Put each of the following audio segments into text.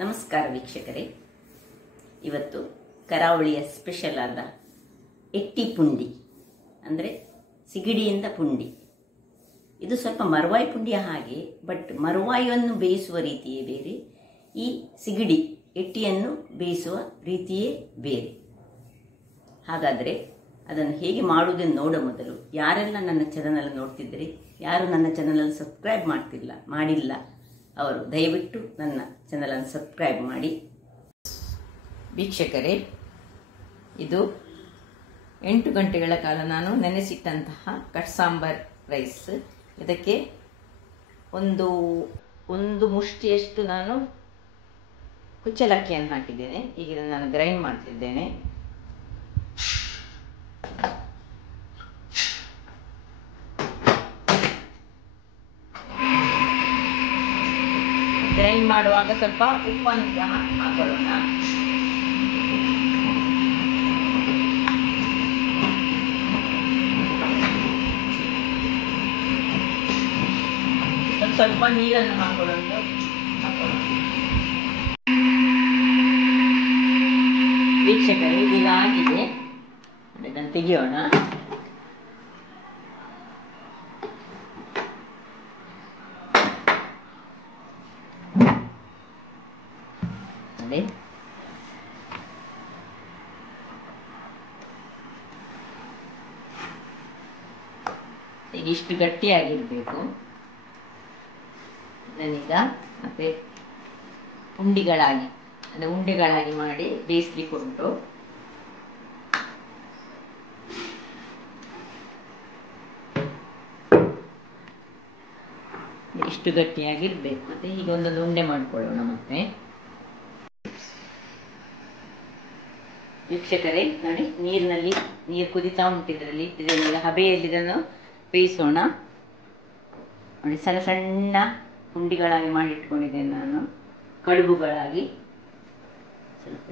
ನಮಸ್ಕಾರ ವೀಕ್ಷಕರೇ. ಇವತ್ತು ಕರಾವಳಿಯ ಸ್ಪೆಷಲ್ ಆದ ಎಟ್ಟಿ ಪುಂಡಿ ಅಂದರೆ ಸಿಗಡಿಯಿಂದ ಪುಂಡಿ. ಇದು ಸ್ವಲ್ಪ ಮರವಾಯಿ ಪುಂಡಿಯ ಹಾಗೆ, ಬಟ್ ಮರವಾಯಿಯನ್ನು ಬೇಯಿಸುವ ರೀತಿಯೇ ಬೇರೆ, ಈ ಸಿಗಡಿ ಎಟ್ಟಿಯನ್ನು ಬೇಯಿಸುವ ರೀತಿಯೇ ಬೇರೆ. ಹಾಗಾದರೆ ಅದನ್ನು ಹೇಗೆ ಮಾಡುವುದನ್ನು ನೋಡೋ ಮೊದಲು ಯಾರೆಲ್ಲ ನನ್ನ ಚಾನಲ್ ನೋಡ್ತಿದ್ದೀರಿ, ಯಾರು ನನ್ನ ಚಾನಲನ್ನು ಸಬ್ಸ್ಕ್ರೈಬ್ ಮಾಡಿಲ್ಲ ಅವರು ದಯವಿಟ್ಟು ನನ್ನ ಚಾನಲನ್ನು ಸಬ್ಸ್ಕ್ರೈಬ್ ಮಾಡಿ. ವೀಕ್ಷಕರೇ, ಇದು 8 ಗಂಟೆಗಳ ಕಾಲ ನಾನು ನೆನೆಸಿಟ್ಟಂತಹ ಕಟ್ ಸಾಂಬಾರ್ ರೈಸ್. ಇದಕ್ಕೆ ಒಂದು ಮುಷ್ಟಿಯಷ್ಟು ನಾನು ಕುಚ್ಚಲಕ್ಕಿಯನ್ನು ಹಾಕಿದ್ದೇನೆ. ಈಗ ಇದನ್ನು ನಾನು ಗ್ರೈಂಡ್ ಮಾಡ್ತಿದ್ದೇನೆ. ಗ್ರೈಂಡ್ ಮಾಡುವಾಗ ಸ್ವಲ್ಪ ಉಪ್ಪನ್ನು ಸಹ ಹಾಕೊಳ್ಳೋಣ. ಸ್ವಲ್ಪ ನೀರನ್ನು ಹಾಕೊಳ್ಳೋಣ. ವೀಕ್ಷಕರೇ, ಈಗ ಆಗಿದೆ, ಇದನ್ನು ತೆಗೆಯೋಣ. ಈಗ ಇಷ್ಟು ಗಟ್ಟಿಯಾಗಿರಬೇಕು. ಇದನ್ನೀಗ ಮತ್ತೆ ಉಂಡೆಗಳಾಗಿ ಮಾಡಿ ಬೇಯಿಸ್ಲಿಕ್ಕೆ ಉಂಟು. ಇಷ್ಟು ಗಟ್ಟಿಯಾಗಿರ್ಬೇಕು. ಮತ್ತೆ ಈಗ ಒಂದೊಂದು ಉಂಡೆ ಮಾಡ್ಕೊಳ್ಳೋಣ. ಮತ್ತೆ ವೀಕ್ಷಕರೇ ನೋಡಿ, ನೀರು ಕುದಿತಾ ಉಂಟಿದ್ರಲ್ಲಿ ಈಗ ಹಬೆಯಲ್ಲಿ ಇದನ್ನು ಬೇಯಿಸೋಣ. ನೋಡಿ, ಸಣ್ಣ ಸಣ್ಣ ಉಂಡಿಗಳಾಗಿ ಮಾಡಿಟ್ಕೊಂಡಿದ್ದೇನೆ ನಾನು, ಕಡುಬುಗಳಾಗಿ. ಸ್ವಲ್ಪ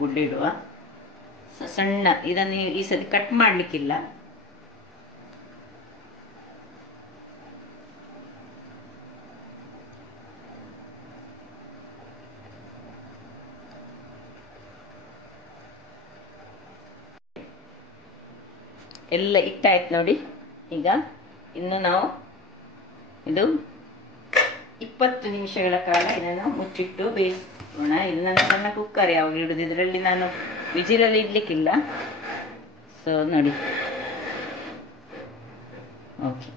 ಗುಡ್ಡಿಡುವ ಸಣ್ಣ. ಇದನ್ನು ಈ ಸತಿ ಕಟ್ ಮಾಡಲಿಕ್ಕಿಲ್ಲ. ಎಲ್ಲ ಇಟ್ಟಾಯ್ತು ನೋಡಿ. ಈಗ ಇನ್ನು ನಾವು ಇದು 20 ನಿಮಿಷಗಳ ಕಾಲ ಇದನ್ನು ಮುಚ್ಚಿಟ್ಟು ಬೇಯಿಸೋಣ. ಇದು ನನ್ನ ಕುಕ್ಕರ್ ಯಾವಾಗ ಇಡುದು, ಇದರಲ್ಲಿ ನಾನು ವಿಜಿಲಲ್ಲಿ ಇಡ್ಲಿಕ್ಕಿಲ್ಲ. ಸೊ ನೋಡಿ, ಓಕೆ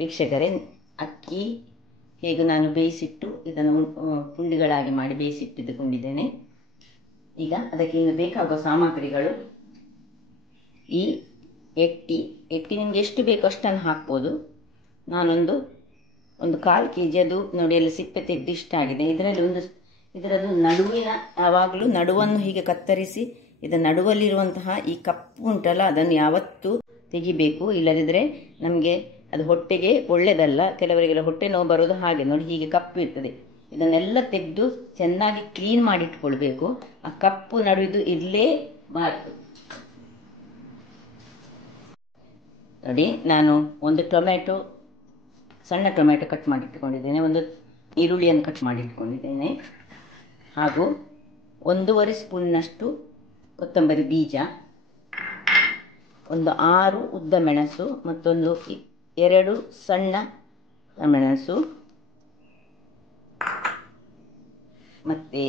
ವೀಕ್ಷಕರೇ, ಅಕ್ಕಿ ಹೇಗೆ ನಾನು ಬೇಯಿಸಿಟ್ಟು ಇದನ್ನು ಪುಂಡಿಗಳಾಗಿ ಮಾಡಿ ಬೇಯಿಸಿಟ್ಟುಕೊಂಡಿದ್ದೇನೆ. ಈಗ ಅದಕ್ಕೆ ಇನ್ನು ಬೇಕಾಗುವ ಸಾಮಗ್ರಿಗಳು: ಈ ಎಟ್ಟಿ ನಿಮಗೆ ಎಷ್ಟು ಬೇಕೋ ಅಷ್ಟನ್ನು ಹಾಕ್ಬೋದು. ನಾನೊಂದು 1/4 kg ಅದು ನೋಡಿ, ಎಲ್ಲ ಸಿಪ್ಪೆ ತೆಗೆದು ಇಷ್ಟ ಆಗಿದೆ. ಇದರದ್ದು ಯಾವಾಗಲೂ ನಡುವನ್ನು ಹೀಗೆ ಕತ್ತರಿಸಿ, ಇದರ ನಡುವಲ್ಲಿರುವಂತಹ ಈ ಕಪ್ಪು ಉಂಟಲ್ಲ, ಅದನ್ನು ಯಾವತ್ತೂ ತೆಗಿಬೇಕು. ಇಲ್ಲದಿದ್ದರೆ ನಮಗೆ ಅದು ಹೊಟ್ಟೆಗೆ ಒಳ್ಳೆಯದಲ್ಲ. ಕೆಲವರಿಗೆಲ್ಲ ಹೊಟ್ಟೆ ನೋವು ಬರೋದು ಹಾಗೆ. ನೋಡಿ, ಹೀಗೆ ಕಪ್ಪು ಇರ್ತದೆ. ಇದನ್ನೆಲ್ಲ ತೆಗೆದು ಚೆನ್ನಾಗಿ ಕ್ಲೀನ್ ಮಾಡಿಟ್ಕೊಳ್ಬೇಕು. ಆ ಕಪ್ಪು ನಡುವುದು ಇರಲೇಬಾರದು. ನೋಡಿ, ನಾನು ಒಂದು ಸಣ್ಣ ಟೊಮೆಟೊ ಕಟ್ ಮಾಡಿಟ್ಕೊಂಡಿದ್ದೇನೆ, ಒಂದು ಈರುಳ್ಳಿಯನ್ನು ಕಟ್ ಮಾಡಿಟ್ಕೊಂಡಿದ್ದೇನೆ, ಹಾಗೂ 1.5 ಸ್ಪೂನ್ನಷ್ಟು ಕೊತ್ತಂಬರಿ ಬೀಜ, ಒಂದು 6 ಉದ್ದ ಮೆಣಸು, ಮತ್ತೊಂದು 2 ಸಣ್ಣ ಮೆಣಸು, ಮತ್ತು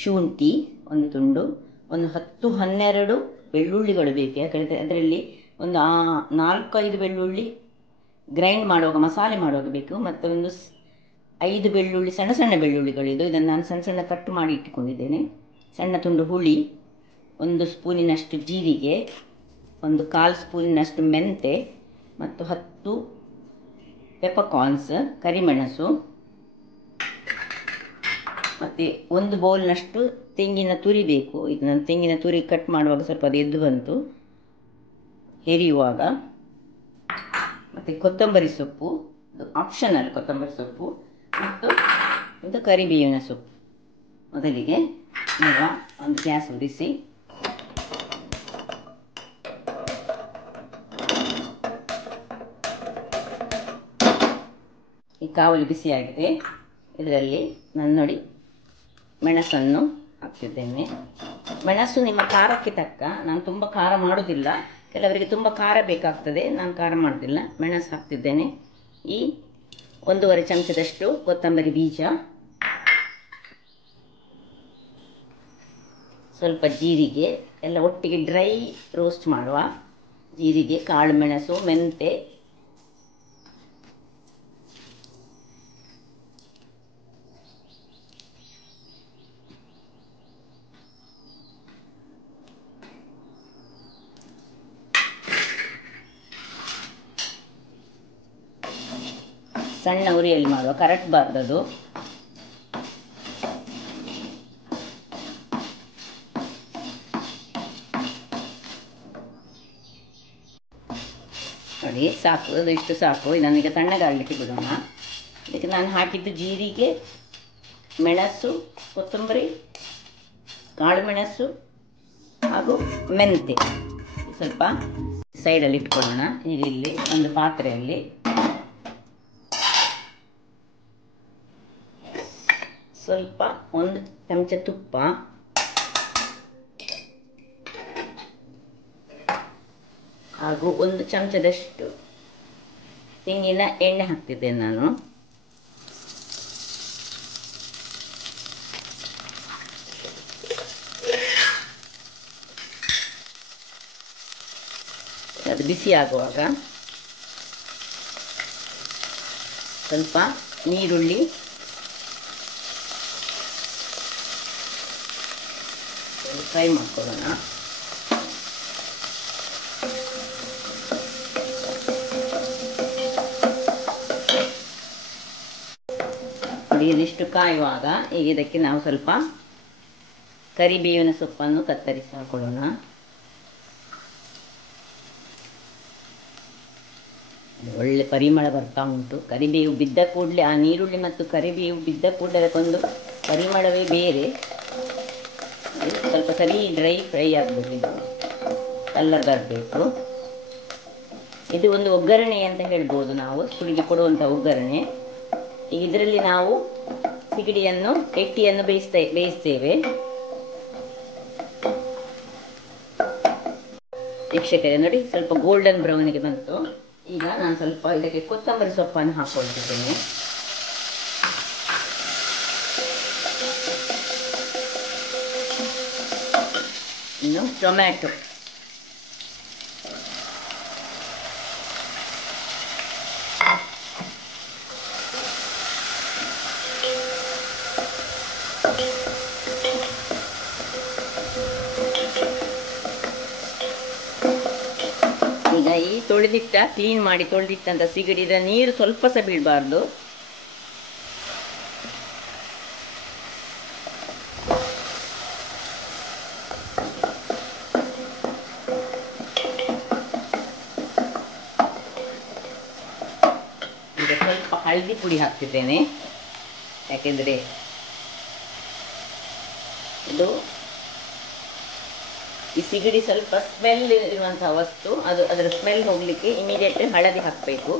ಶುಂಠಿ ಒಂದು ತುಂಡು, ಒಂದು 10-12 ಬೆಳ್ಳುಳ್ಳಿಗಳು ಬೇಕು. ಯಾಕಂದರೆ ಅದರಲ್ಲಿ ಒಂದು 4-5 ಬೆಳ್ಳುಳ್ಳಿ ಗ್ರೈಂಡ್ ಮಾಡುವಾಗ, ಮಸಾಲೆ ಮಾಡುವಾಗ ಬೇಕು. ಮತ್ತು ಒಂದು 5 ಬೆಳ್ಳುಳ್ಳಿ, ಸಣ್ಣ ಸಣ್ಣ ಬೆಳ್ಳುಳ್ಳಿಗಳಿದು. ಇದನ್ನು ನಾನು ಸಣ್ಣ ಸಣ್ಣ ಕಟ್ಟು ಮಾಡಿ ಇಟ್ಟುಕೊಂಡಿದ್ದೇನೆ. ಸಣ್ಣ ತುಂಡು ಹುಳಿ, 1 ಸ್ಪೂನಿನಷ್ಟು ಜೀರಿಗೆ, ಒಂದು 1/4 ಸ್ಪೂನಿನಷ್ಟು ಮೆಂತೆ, ಮತ್ತು 10 ಪೆಪ್ಪರ್ಕಾರ್ನ್ಸ್, ಕರಿಮೆಣಸು, ಮತ್ತು 1 ಬೌಲ್ನಷ್ಟು ತೆಂಗಿನ ತುರಿ ಬೇಕು. ಇದು ನಾನು ತೆಂಗಿನ ತುರಿ ಕಟ್ ಮಾಡುವಾಗ ಸ್ವಲ್ಪ ಅದು ಎದ್ದು ಬಂತು ಹೆರಿಯುವಾಗ. ಮತ್ತು ಕೊತ್ತಂಬರಿ ಸೊಪ್ಪು, ಆಪ್ಷನಲ್ ಕೊತ್ತಂಬರಿ ಸೊಪ್ಪು, ಮತ್ತು ಇದು ಕರಿಬೇವಿನ ಸೊಪ್ಪು. ಮೊದಲಿಗೆ ಈಗ ಒಂದು ಗ್ಯಾಸ್ ಉರಿಸಿ ಈ ಕಾವಲು ಬಿಸಿಯಾಗಿದೆ. ಇದರಲ್ಲಿ ನಾನು ನೋಡಿ ಮೆಣಸನ್ನು ಹಾಕ್ತಿದ್ದೇನೆ. ಮೆಣಸು ನಿಮ್ಮ ಖಾರಕ್ಕೆ ತಕ್ಕ. ನಾನು ತುಂಬ ಖಾರ ಮಾಡೋದಿಲ್ಲ, ಕೆಲವರಿಗೆ ತುಂಬ ಖಾರ ಬೇಕಾಗ್ತದೆ, ನಾನು ಖಾರ ಮಾಡೋದಿಲ್ಲ. ಮೆಣಸು ಹಾಕ್ತಿದ್ದೇನೆ. ಈ 1.5 ಚಮಚದಷ್ಟು ಕೊತ್ತಂಬರಿ ಬೀಜ, ಸ್ವಲ್ಪ ಜೀರಿಗೆ, ಎಲ್ಲ ಒಟ್ಟಿಗೆ ಡ್ರೈ ರೋಸ್ಟ್ ಮಾಡುವ ಜೀರಿಗೆ, ಕಾಳು ಮೆಣಸು, ಮೆಂತೆ, ಸಣ್ಣ ಉರಿಯಲ್ಲಿ ಮಾಡುವ, ಕರಟಬಾರ್ದದು. ನೋಡಿ ಸಾಕು, ಅದು ಇಷ್ಟು ಸಾಕು. ಇದನ್ನೀಗ ತಣ್ಣಗಾಗಲಿಕ್ಕೆ ಬಿಡೋಣ. ಇದಕ್ಕೆ ನಾನು ಹಾಕಿದ್ದು ಜೀರಿಗೆ, ಮೆಣಸು, ಕೊತ್ತಂಬರಿ, ಕಾಳು ಮೆಣಸು ಹಾಗೂ ಮೆಂತೆ. ಸ್ವಲ್ಪ ಸೈಡಲ್ಲಿ ಇಟ್ಕೊಳ್ಳೋಣ. ಈಗ ಇಲ್ಲಿ ಒಂದು ಪಾತ್ರೆಯಲ್ಲಿ ಸ್ವಲ್ಪ 1 ಚಮಚ ತುಪ್ಪ, ಹಾಗೂ 1 ಚಮಚದಷ್ಟು ತೆಂಗಿನ ಎಣ್ಣೆ ಹಾಕ್ತಿದ್ದೇನೆ ನಾನು. ಅದು ಬಿಸಿ ಆಗುವಾಗ ಸ್ವಲ್ಪ ನೀರುಳ್ಳಿ, ಫ್ರೈ ಮಾಡ್ಕೊಳ್ಳೋಣ. ನೋಡಿ ಇದಿಷ್ಟು ಕಾಯುವಾಗ ಈಗ ಇದಕ್ಕೆ ನಾವು ಸ್ವಲ್ಪ ಕರಿಬೇವಿನ ಸೊಪ್ಪನ್ನು ಕತ್ತರಿಸಿ ಹಾಕೊಳ್ಳೋಣ. ಒಳ್ಳೆ ಪರಿಮಳ ಬರ್ತಾ ಉಂಟು. ಕರಿಬೇವು ಬಿದ್ದ ಕೂಡಲೇ, ಆ ನೀರುಳ್ಳಿ ಮತ್ತು ಕರಿಬೇವು ಬಿದ್ದ ಕೂಡಲೇ ಅದಕ್ಕೊಂದು ಪರಿಮಳವೇ ಬೇರೆ. ಸ್ವಲ್ಪ ಸರಿ ಡ್ರೈ ಫ್ರೈ ಆಗಬೇಕು, ಇದು ಕಲ್ಲರ್ ಬರಬೇಕು. ಇದು ಒಂದು ಒಗ್ಗರಣೆ ಅಂತ ಹೇಳ್ಬೋದು, ನಾವು ಸುಳಿಗೆ ಕೊಡುವಂಥ ಒಗ್ಗರಣೆ. ಈಗ ಇದರಲ್ಲಿ ನಾವು ಸಿಗಡಿಯನ್ನು, ಎಟ್ಟಿಯನ್ನು ಬೇಯಿಸ್ತೇವೆ. ವೀಕ್ಷಕರೇ ನೋಡಿ, ಸ್ವಲ್ಪ ಗೋಲ್ಡನ್ ಬ್ರೌನಿಗೆ ಬಂತು. ಈಗ ನಾನು ಸ್ವಲ್ಪ ಇದಕ್ಕೆ ಕೊತ್ತಂಬರಿ ಸೊಪ್ಪನ್ನು ಹಾಕ್ಕೊಳ್ತಿದ್ದೇನೆ. ಇನ್ನು ಟೊಮ್ಯಾಟೊ, ಈಗ ಈ ಕ್ಲೀನ್ ಮಾಡಿ ತೊಳೆದಿಟ್ಟಂತ ಸಿಗಡಿದ ನೀರು ಸ್ವಲ್ಪ ಸಹ ಬೀಳಬಾರ್ದು. ಈಗ ಸ್ವಲ್ಪ ಹಳದಿ ಪುಡಿ ಹಾಕ್ತಿದ್ದೇನೆ, ಯಾಕೆಂದರೆ ಇದು ಈ ಸಿಗಡಿ ಸ್ವಲ್ಪ ಸ್ಮೆಲ್ ಇರುವಂತಹ ವಸ್ತು, ಅದರ ಸ್ಮೆಲ್ ಹೋಗ್ಲಿಕ್ಕೆ ಇಮಿಡಿಯೇಟ್ ಹಳದಿ ಹಾಕಬೇಕು.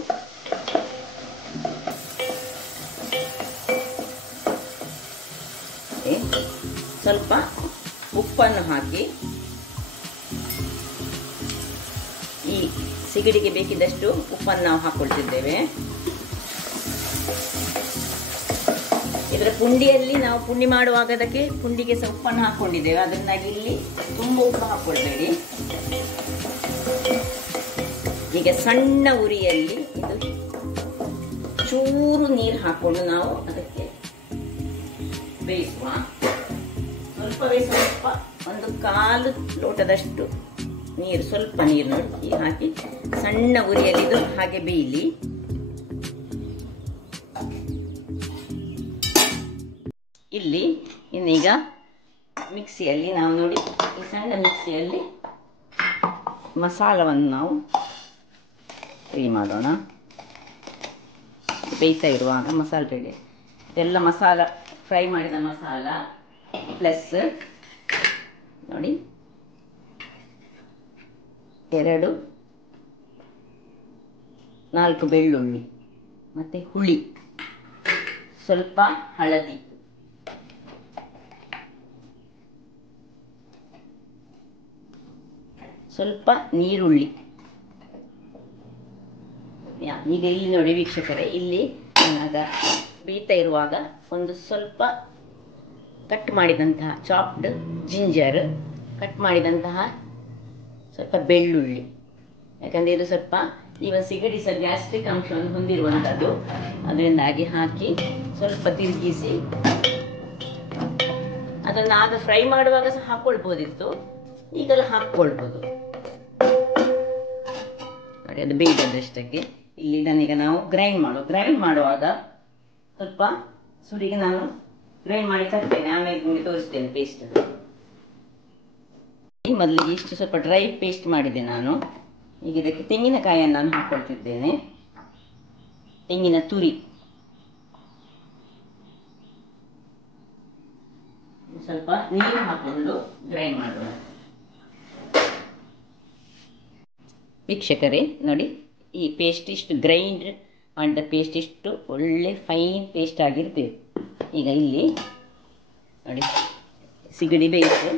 ಸ್ವಲ್ಪ ಉಪ್ಪನ್ನು ಹಾಕಿ ಈ ಸಿಗಡಿಗೆ ಬೇಕಿದ್ದಷ್ಟು ಉಪ್ಪನ್ನು ನಾವು ಹಾಕೊಳ್ತಿದ್ದೇವೆ. ಇದರ ಪುಂಡಿಯಲ್ಲಿ ನಾವು ಪುಂಡಿ ಮಾಡುವಾಗ ಅದಕ್ಕೆ ಪುಂಡಿಗೆ ಸಹ ಉಪ್ಪನ್ನು ಹಾಕೊಂಡಿದ್ದೇವೆ, ಅದನ್ನಾಗಿ ಇಲ್ಲಿ ತುಂಬ ಉಪ್ಪು ಹಾಕೊಳ್ಬೇಡಿ. ಈಗ ಸಣ್ಣ ಉರಿಯಲ್ಲಿ ಇದು ಚೂರು ನೀರು ಹಾಕೊಂಡು ನಾವು ಅದಕ್ಕೆ ಬೇಯಿಸುವ. ಸ್ವಲ್ಪ ಒಂದು 1/4 ಲೋಟದಷ್ಟು ನೀರು, ಸ್ವಲ್ಪ ನೀರು ನೋಡಿ ಹಾಕಿ ಸಣ್ಣ ಉರಿಯಲ್ಲಿ ಇದು ಹಾಗೆ ಬೇಯಲಿ. ಇಲ್ಲಿ ಇನ್ನೀಗ ಮಿಕ್ಸಿಯಲ್ಲಿ ನಾವು ನೋಡಿ, ಈ ಸಣ್ಣ ಮಿಕ್ಸಿಯಲ್ಲಿ ಮಸಾಲವನ್ನು ನಾವು ಫ್ರೈ ಮಾಡೋಣ. ಬೇಯ್ತಾ ಇರುವಾಗ ಮಸಾಲೆ ರೆಡಿ. ಇದೆಲ್ಲ ಮಸಾಲ, ಫ್ರೈ ಮಾಡಿದ ಮಸಾಲ ಪ್ಲಸ್ ನೋಡಿ 4 ಬೆಳ್ಳುಳ್ಳಿ ಮತ್ತು ಹುಳಿ ಸ್ವಲ್ಪ ಹಳದಿ, ಸ್ವಲ್ಪ ನೀರುಳ್ಳಿ. ಈಗ ಇಲ್ಲಿ ನೋಡಿ ವೀಕ್ಷಕರೇ, ಇಲ್ಲಿ ನಾನಾಗ ಬೇಯ್ತಾ ಇರುವಾಗ ಒಂದು ಸ್ವಲ್ಪ ಕಟ್ ಮಾಡಿದಂತಹ ಚಾಪ್ಡ್ ಜಿಂಜರ್, ಕಟ್ ಮಾಡಿದಂತಹ ಸ್ವಲ್ಪ ಬೆಳ್ಳುಳ್ಳಿ. ಯಾಕಂದರೆ ಇದು ಸ್ವಲ್ಪ ಇವನ್ ಸಿಗಡಿ ಸಹ ಗ್ಯಾಸ್ಟ್ರಿಕ್ ಅಂಶವನ್ನು ಹೊಂದಿರುವಂಥದ್ದು, ಅದರಿಂದಾಗಿ ಹಾಕಿ ಸ್ವಲ್ಪ ತಿರುಗಿಸಿ ಅದನ್ನು ಆಗ ಫ್ರೈ ಮಾಡುವಾಗ ಸಹ ಹಾಕ್ಕೊಳ್ಬೋದಿತ್ತು, ಈಗೆಲ್ಲ ಹಾಕ್ಕೊಳ್ಬೋದು ನೋಡಿ. ಅದು ಬೇಯ್ದಷ್ಟಕ್ಕೆ ಇಲ್ಲಿ ಇದನ್ನೀಗ ನಾವು ಗ್ರೈಂಡ್ ಮಾಡುವಾಗ ಸ್ವಲ್ಪ ಸುರಿಗೆ ನಾನು ಗ್ರೈಂಡ್ ಮಾಡಿ ತರ್ತೇನೆ, ಆಮೇಲೆ ನಿಮಗೆ ತೋರಿಸ್ತೇನೆ ಪೇಸ್ಟ್. ಮೊದಲಿಗೆ ಇಷ್ಟು ಸ್ವಲ್ಪ ಡ್ರೈ ಪೇಸ್ಟ್ ಮಾಡಿದೆ ನಾನು. ಈಗ ಇದಕ್ಕೆ ತೆಂಗಿನಕಾಯಿಯನ್ನು ನಾನು ಹಾಕ್ಕೊಳ್ತಿದ್ದೇನೆ, ತೆಂಗಿನ ತುರಿ, ಸ್ವಲ್ಪ ನೀರು ಹಾಕೊಂಡು ಗ್ರೈಂಡ್ ಮಾಡೋಣ. ವೀಕ್ಷಕರೇ ನೋಡಿ, ಈ ಪೇಸ್ಟ್ ಇಷ್ಟು ಗ್ರೈಂಡ್ ಮಾಡಿದ ಪೇಸ್ಟ್ ಇಷ್ಟು ಒಳ್ಳೆ ಫೈನ್ ಪೇಸ್ಟ್ ಆಗಿರಬೇಕು. ಈಗ ಇಲ್ಲಿ ನೋಡಿ ಸಿಗಡಿ ಬೇಯಿತು.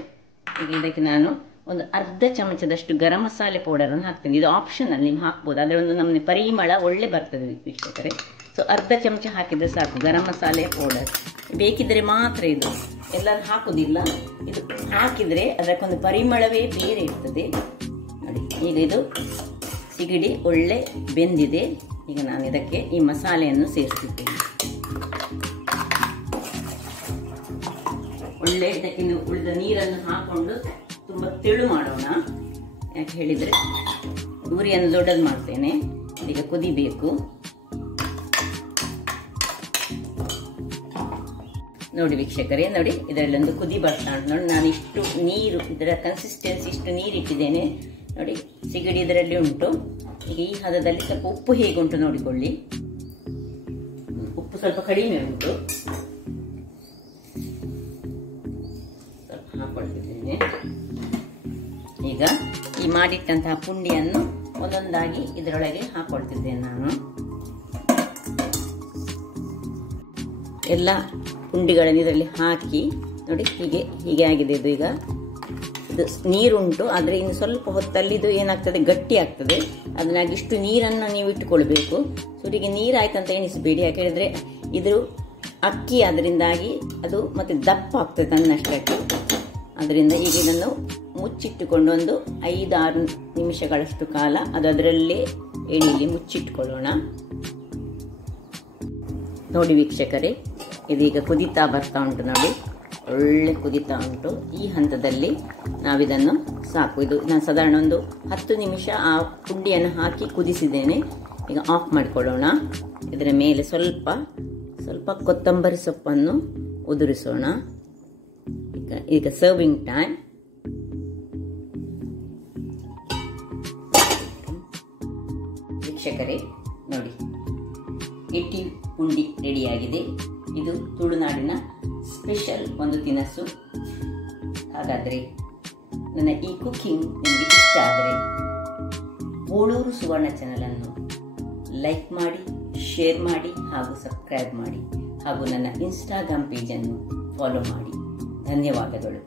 ಈಗ ಇದಕ್ಕೆ ನಾನು ಒಂದು ಅರ್ಧ ಚಮಚದಷ್ಟು ಗರಂ ಮಸಾಲೆ ಪೌಡರನ್ನು ಹಾಕ್ತೀನಿ. ಇದು ಆಪ್ಷನಲ್, ನೀವು ಹಾಕ್ಬೋದು, ಅದರ ಒಂದು ನಮ್ಮನೆ ಪರಿಮಳ ಒಳ್ಳೆ ಬರ್ತದೆ ವೀಕ್ಷಕರೇ. ಸೊ ಅರ್ಧ ಚಮಚ ಹಾಕಿದರೆ ಸಾಕು ಗರಂ ಮಸಾಲೆ ಪೌಡರ್. ಬೇಕಿದ್ದರೆ ಮಾತ್ರ, ಇದು ಎಲ್ಲರೂ ಹಾಕೋದಿಲ್ಲ, ಇದು ಹಾಕಿದರೆ ಅದಕ್ಕೊಂದು ಪರಿಮಳವೇ ಬೇರೆ ಇರ್ತದೆ ನೋಡಿ. ಈಗ ಇದು ಸಿಗಡಿ ಒಳ್ಳೆ ಬೆಂದಿದೆ. ಈಗ ನಾನು ಇದಕ್ಕೆ ಈ ಮಸಾಲೆಯನ್ನು ಸೇರಿಸಿದ್ದೇನೆ. ಒಳ್ಳೆ ಇದಕ್ಕೆ ಉಳಿದ ನೀರನ್ನು ಹಾಕೊಂಡು ತುಂಬ ತೆಳು ಮಾಡೋಣ. ಯಾಕೆ ಹೇಳಿದರೆ ಉರಿಯನ್ನು ದೊಡ್ಡದು ಮಾಡ್ತೇನೆ. ಈಗ ಕುದಿಬೇಕು ನೋಡಿ ವೀಕ್ಷಕರೇ. ನೋಡಿ ಇದರಲ್ಲೊಂದು ಕುದಿ ಬರ್ತಾ ಉಂಟು ನೋಡಿ. ನಾನು ಇಷ್ಟು ನೀರು, ಇದರ ಕನ್ಸಿಸ್ಟೆನ್ಸಿ ಇಷ್ಟು ನೀರು ಇಟ್ಟಿದ್ದೇನೆ ನೋಡಿ. ಸಿಗಡಿ ಇದರಲ್ಲಿ ಉಂಟು. ಈಗ ಈ ಹದದಲ್ಲಿ ಸ್ವಲ್ಪ ಉಪ್ಪು ಹೇಗುಂಟು ನೋಡಿಕೊಳ್ಳಿ. ಉಪ್ಪು ಸ್ವಲ್ಪ ಕಡಿಮೆ ಉಂಟು, ಸ್ವಲ್ಪ ಹಾಕೊಳ್ತಿದ್ದೇನೆ. ಈಗ ಈ ಮಾಡಿಟ್ಟಂತಹ ಪುಂಡಿಯನ್ನು ಒಂದೊಂದಾಗಿ ಇದರೊಳಗೆ ಹಾಕೊಳ್ತಿದ್ದೇನೆ ನಾನು. ಎಲ್ಲ ಪುಂಡಿಗಳನ್ನು ಇದರಲ್ಲಿ ಹಾಕಿ ನೋಡಿ, ಹೀಗೆ ಆಗಿದೆ ಇದು. ಈಗ ಇದು ನೀರುಂಟು, ಆದರೆ ಇನ್ನು ಸ್ವಲ್ಪ ಹೊತ್ತಲ್ಲಿ ಇದು ಏನಾಗ್ತದೆ, ಗಟ್ಟಿ ಆಗ್ತದೆ. ಅದನ್ನಾಗಿ ಇಷ್ಟು ನೀರನ್ನು ನೀವು ಇಟ್ಟುಕೊಳ್ಬೇಕು. ಸುರಿಗೆ ನೀರಾಯ್ತಂತ ಎಣಿಸಬೇಡಿ, ಯಾಕೆ ಹೇಳಿದ್ರೆ ಇದು ಅಕ್ಕಿ, ಅದರಿಂದಾಗಿ ಅದು ಮತ್ತೆ ದಪ್ಪ ಆಗ್ತದೆ ತನ್ನಷ್ಟಕ್ಕೆ. ಅದರಿಂದ ಈಗ ಇದನ್ನು ಮುಚ್ಚಿಟ್ಟುಕೊಂಡು ಒಂದು 5-6 ನಿಮಿಷಗಳಷ್ಟು ಕಾಲ ಅದು ಅದರಲ್ಲೇ ಎಣ್ಣೆಯಲ್ಲಿ ಮುಚ್ಚಿಟ್ಕೊಳ್ಳೋಣ. ನೋಡಿ ವೀಕ್ಷಕರೇ, ಇದೀಗ ಕುದೀತಾ ಬರ್ತಾ ಉಂಟು ನೋಡಿ, ಒಳ್ಳೆ ಕುದೀತಾ ಉಂಟು. ಈ ಹಂತದಲ್ಲಿ ನಾವಿದನ್ನು ಸಾಕು, ಇದು ನಾನು ಸಾಧಾರಣ ಒಂದು 10 ನಿಮಿಷ ಆ ಪುಂಡಿಯನ್ನು ಹಾಕಿ ಕುದಿಸಿದ್ದೇನೆ. ಈಗ ಆಫ್ ಮಾಡಿಕೊಳ್ಳೋಣ. ಇದರ ಮೇಲೆ ಸ್ವಲ್ಪ ಕೊತ್ತಂಬರಿ ಸೊಪ್ಪನ್ನು ಉದುರಿಸೋಣ. ಈಗ ಸರ್ವಿಂಗ್ ಟೈಮ್. ವೀಕ್ಷಕರೇ ನೋಡಿ, ಎಟ್ಟಿ ಪುಂಡಿ ರೆಡಿಯಾಗಿದೆ. ಇದು ತುಳುನಾಡಿನ ಸ್ಪೆಷಲ್ ಒಂದು ತಿನಸು. ಹಾಗಾದರೆ ನನ್ನ ಈ ಕುಕಿಂಗ್ ನಿಮಗೆ ಇಷ್ಟ ಆದರೆ ಬೋಳೂರು ಸುವರ್ಣ ಚಾನಲನ್ನು ಲೈಕ್ ಮಾಡಿ, ಶೇರ್ ಮಾಡಿ ಹಾಗೂ ಸಬ್ಸ್ಕ್ರೈಬ್ ಮಾಡಿ ಹಾಗೂ ನನ್ನ ಇನ್ಸ್ಟಾಗ್ರಾಮ್ ಪೇಜನ್ನು ಫಾಲೋ ಮಾಡಿ. ಧನ್ಯವಾದಗಳು.